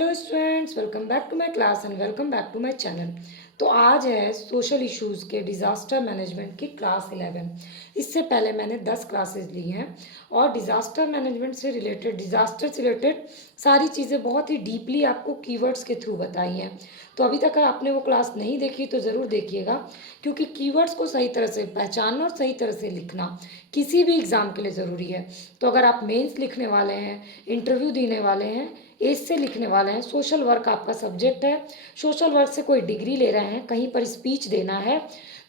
Hello students, welcome back to my class and welcome back to my channel. तो आज है social issues के disaster management की class 11। इससे पहले मैंने 10 क्लासेस ली हैं और डिज़ास्टर मैनेजमेंट से रिलेटेड, डिज़ास्टर से रिलेटेड सारी चीज़ें बहुत ही डीपली आपको कीवर्ड्स के थ्रू बताई हैं। तो अभी तक आपने वो क्लास नहीं देखी तो ज़रूर देखिएगा, क्योंकि कीवर्ड्स को सही तरह से पहचानना और सही तरह से लिखना किसी भी एग्ज़ाम के लिए ज़रूरी है। तो अगर आप मेंस लिखने वाले हैं, इंटरव्यू देने वाले हैं, एज से लिखने वाले हैं, सोशल वर्क आपका सब्जेक्ट है, सोशल वर्क से कोई डिग्री ले रहे हैं, कहीं पर स्पीच देना है,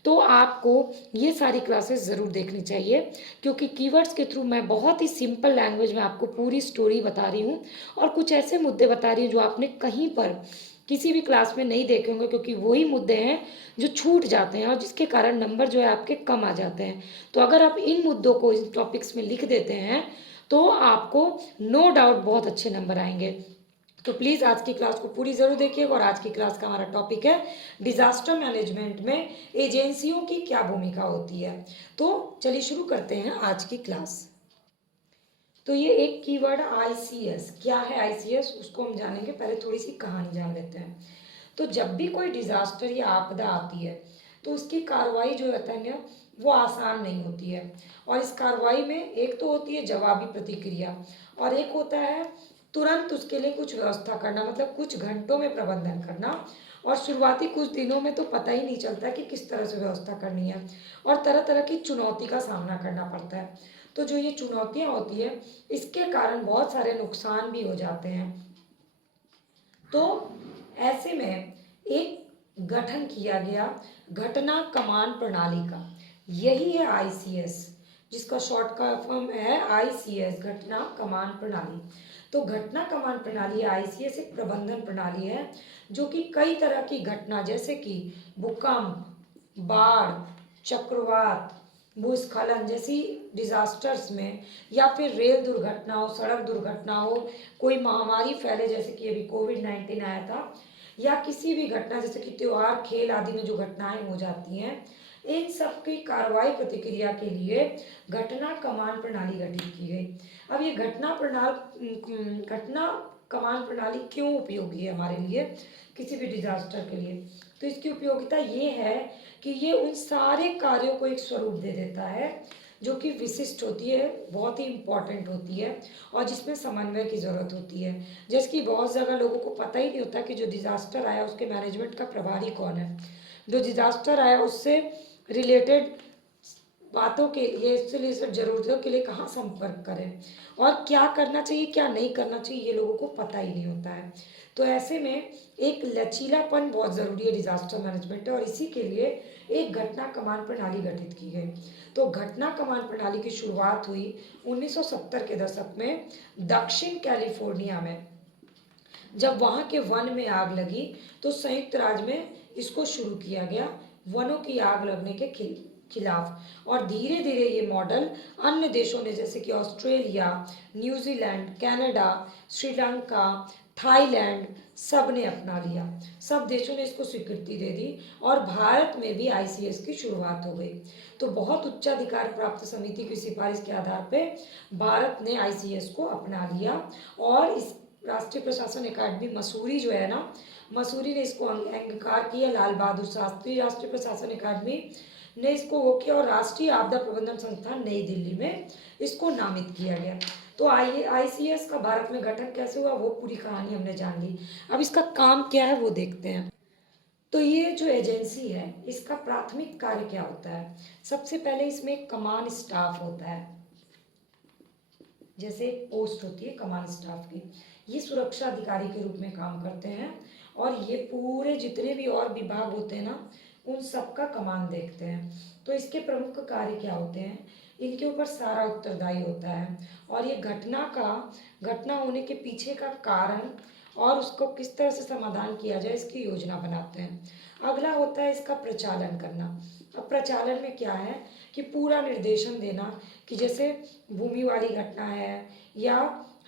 तो आपको ये सारी क्लासेस ज़रूर देखनी चाहिए, क्योंकि कीवर्ड्स के थ्रू मैं बहुत ही सिंपल लैंग्वेज में आपको पूरी स्टोरी बता रही हूँ और कुछ ऐसे मुद्दे बता रही हूँ जो आपने कहीं पर किसी भी क्लास में नहीं देखे होंगे, क्योंकि वही मुद्दे हैं जो छूट जाते हैं और जिसके कारण नंबर जो है आपके कम आ जाते हैं। तो अगर आप इन मुद्दों को इन टॉपिक्स में लिख देते हैं तो आपको नो डाउट बहुत अच्छे नंबर आएंगे। तो प्लीज़ आज की क्लास को पूरी ज़रूर देखिएगा। और आज की क्लास का हमारा टॉपिक है डिज़ास्टर मैनेजमेंट में एजेंसियों की क्या भूमिका होती है। तो चलिए शुरू करते हैं आज की क्लास। तो ये एक कीवर्ड आईसीएस, क्या है आईसीएस उसको हम जानेंगे। पहले थोड़ी सी कहानी जान लेते हैं। तो जब भी कोई डिज़ास्टर या आपदा आती है तो उसकी कार्रवाई जो होता है ना, वो आसान नहीं होती है। और इस कार्रवाई में एक तो होती है जवाबी प्रतिक्रिया और एक होता है तुरंत उसके लिए कुछ व्यवस्था करना, मतलब कुछ घंटों में प्रबंधन करना। और शुरुआती कुछ दिनों में तो पता ही नहीं चलता कि किस तरह से व्यवस्था करनी है और तरह तरह की चुनौती का सामना करना पड़ता है। तो जो ये चुनौतियाँ होती है इसके कारण बहुत सारे नुकसान भी हो जाते हैं। तो ऐसे में एक गठन किया गया घटना कमान प्रणाली का, यही है आईसीएस, जिसका शॉर्ट का फॉर्म है आईसीएस, घटना कमान प्रणाली। तो घटना कमान प्रणाली आईसीएस एक प्रबंधन प्रणाली है जो कि कई तरह की घटना जैसे कि भूकंप, बाढ़, चक्रवात, भूस्खलन जैसी डिजास्टर्स में, या फिर रेल दुर्घटना हो, सड़क दुर्घटना हो, कोई महामारी फैले जैसे कि अभी कोविड-19 आया था, या किसी भी घटना जैसे कि त्योहार, खेल आदि में जो घटनाएं हो जाती हैं, इन सब की कार्रवाई प्रतिक्रिया के लिए घटना कमान प्रणाली गठित की गई। अब ये घटना कमान प्रणाली क्यों उपयोगी है हमारे लिए, किसी भी डिजास्टर के लिए? तो इसकी उपयोगिता ये है कि ये उन सारे कार्यों को एक स्वरूप दे देता है जो कि विशिष्ट होती है, बहुत ही इम्पॉर्टेंट होती है और जिसमें समन्वय की ज़रूरत होती है। जैसे कि बहुत जगह लोगों को पता ही नहीं होता कि जो डिज़ास्टर आया उसके मैनेजमेंट का प्रभारी कौन है, जो डिज़ास्टर आया उससे रिलेटेड बातों के लिए, इससे रिलेटेड ज़रूरतों के लिए कहाँ संपर्क करें और क्या करना चाहिए क्या नहीं करना चाहिए, ये लोगों को पता ही नहीं होता है। तो ऐसे में एक लचीलापन बहुत ज़रूरी है डिज़ास्टर मैनेजमेंट है, और इसी के लिए एक घटना कमान प्रणाली गठित की गई। तो घटना कमान प्रणाली की शुरुआत हुई 1970 के दशक में दक्षिण कैलिफोर्निया में। जब वहाँ के वन में आग लगी तो संयुक्त राज्य में इसको शुरू किया गया, वनों की आग लगने के खिलाफ। और धीरे धीरे ये मॉडल अन्य देशों ने जैसे कि Australia, New Zealand, Canada, Sri Lanka, Thailand, सब ने अपना लिया। सब देशों ने इसको स्वीकृति दे दी और भारत में भी आईसीएस की शुरुआत हो गई। तो बहुत उच्चाधिकार प्राप्त समिति की सिफारिश के आधार पे भारत ने आईसीएस को अपना लिया और इस राष्ट्रीय प्रशासन अकादमी मसूरी जो है ना, मसूरी ने इसको अंगीकार किया। लाल बहादुर शास्त्री राष्ट्रीय प्रशासन अकादमी ने इसको वो किया और राष्ट्रीय आपदा प्रबंधन संस्थान नई दिल्ली में इसको नामित किया गया। तो आईसीएस का भारत में गठन कैसे हुआ वो पूरी कहानी हमने जान ली। अब इसका काम क्या है वो देखते हैं। तो ये जो एजेंसी है इसका प्राथमिक कार्य क्या होता है? सबसे पहले इसमें एक कमान स्टाफ होता है, जैसे एक पोस्ट होती है कमान स्टाफ की। ये सुरक्षा अधिकारी के रूप में काम करते हैं और ये पूरे जितने भी और विभाग होते हैं ना उन सब का कमान देखते हैं। तो इसके प्रमुख कार्य क्या होते हैं? इनके ऊपर सारा उत्तरदायी होता है और ये घटना होने के पीछे का कारण और उसको किस तरह से समाधान किया जाए इसकी योजना बनाते हैं। अगला होता है इसका प्रचालन करना। अब प्रचालन में क्या है कि पूरा निर्देशन देना कि जैसे भूमि वाली घटना है या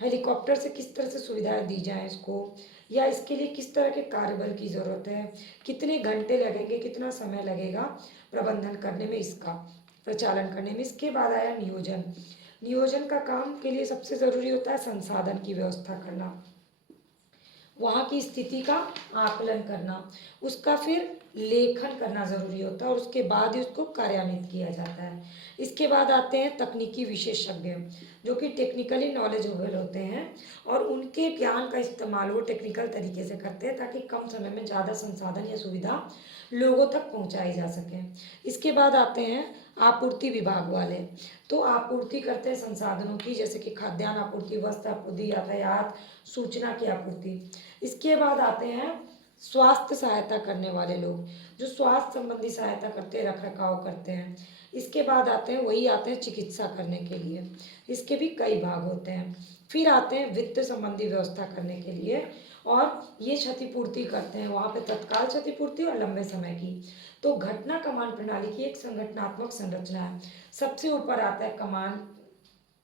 हेलीकॉप्टर से किस तरह से सुविधाएं दी जाए इसको, या इसके लिए किस तरह के कार्यबल की ज़रूरत है, कितने घंटे लगेंगे, कितना समय लगेगा प्रबंधन करने में, इसका प्रचालन करने में। इसके बाद आया नियोजन। नियोजन का काम के लिए सबसे ज़रूरी होता है संसाधन की व्यवस्था करना। वहाँ की स्थिति का आकलन करना, उसका फिर लेखन करना ज़रूरी होता है और उसके बाद ही उसको कार्यान्वित किया जाता है। इसके बाद आते हैं तकनीकी विशेषज्ञ, जो कि टेक्निकली नॉलेजेबल होते हैं और उनके ज्ञान का इस्तेमाल वो टेक्निकल तरीके से करते हैं ताकि कम समय में ज़्यादा संसाधन या सुविधा लोगों तक पहुंचाई जा सके। इसके बाद आते हैं आपूर्ति विभाग वाले। तो आपूर्ति करते हैं संसाधनों की, जैसे कि खाद्यान्न आपूर्ति, वस्त्र आपूर्ति, यातायात, सूचना की आपूर्ति। इसके बाद आते हैं स्वास्थ्य सहायता करने वाले लोग, जो स्वास्थ्य संबंधी सहायता करते हैं, रख रखाव करते हैं। इसके बाद आते हैं चिकित्सा करने के लिए, इसके भी कई भाग होते हैं। फिर आते हैं वित्त संबंधी व्यवस्था करने के लिए, और ये क्षतिपूर्ति करते हैं, वहाँ पे तत्काल क्षतिपूर्ति और लंबे समय की। तो घटना कमान प्रणाली की एक संगठनात्मक संरचना है। सबसे ऊपर आता है कमान,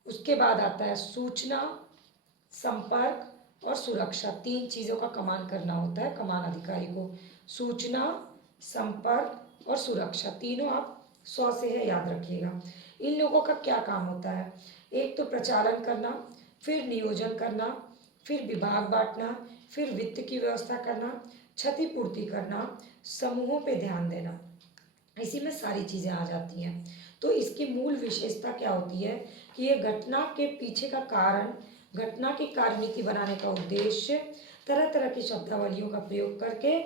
उसके बाद आता है सूचना, संपर्क और सुरक्षा। 3 चीज़ों का कमान करना होता है कमान अधिकारी को। सूचना, संपर्क और सुरक्षा, तीनों आप 100 से है, याद रखिएगा। इन लोगों का क्या काम होता है? एक तो प्रचालन करना, फिर नियोजन करना, फिर विभाग बांटना, फिर वित्त की व्यवस्था करना, क्षतिपूर्ति करना, समूहों पे ध्यान देना। इसी में सारी चीज़ें आ जाती हैं। तो इसकी मूल विशेषता क्या होती है कि ये घटना के पीछे का कारण, घटना की कार्यनीति बनाने का उद्देश्य, तरह तरह की शब्दावलियों का प्रयोग करके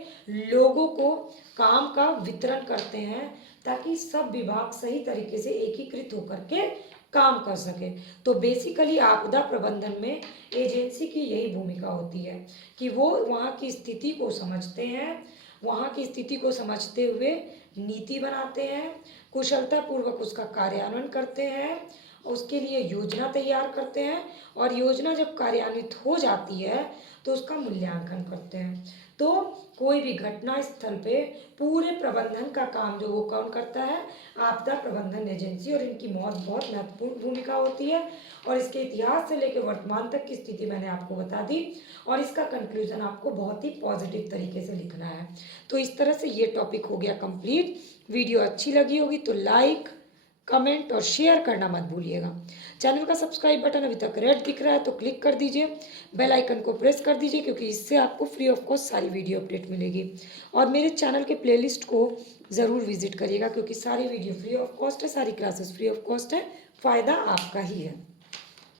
लोगों को काम का वितरण करते हैं ताकि सब विभाग सही तरीके से एकीकृत होकर के काम कर सके। तो बेसिकली आपदा प्रबंधन में एजेंसी की यही भूमिका होती है कि वो वहाँ की स्थिति को समझते हैं, वहाँ की स्थिति को समझते हुए नीति बनाते हैं, कुशलतापूर्वक उसका कार्यान्वयन करते हैं, उसके लिए योजना तैयार करते हैं, और योजना जब कार्यान्वित हो जाती है तो उसका मूल्यांकन करते हैं। तो कोई भी घटना स्थल पे पूरे प्रबंधन का काम जो वो कौन करता है? आपदा प्रबंधन एजेंसी। और इनकी बहुत महत्वपूर्ण भूमिका होती है। और इसके इतिहास से लेकर वर्तमान तक की स्थिति मैंने आपको बता दी, और इसका कंक्लूजन आपको बहुत ही पॉजिटिव तरीके से लिखना है। तो इस तरह से ये टॉपिक हो गया कंप्लीट। वीडियो अच्छी लगी होगी तो लाइक, कमेंट और शेयर करना मत भूलिएगा। चैनल का सब्सक्राइब बटन अभी तक रेड दिख रहा है तो क्लिक कर दीजिए, बेल आइकन को प्रेस कर दीजिए, क्योंकि इससे आपको फ्री ऑफ कॉस्ट सारी वीडियो अपडेट मिलेगी। और मेरे चैनल के प्लेलिस्ट को ज़रूर विजिट करिएगा, क्योंकि सारी वीडियो फ्री ऑफ कॉस्ट है, सारी क्लासेस फ्री ऑफ कॉस्ट है, फ़ायदा आपका ही है।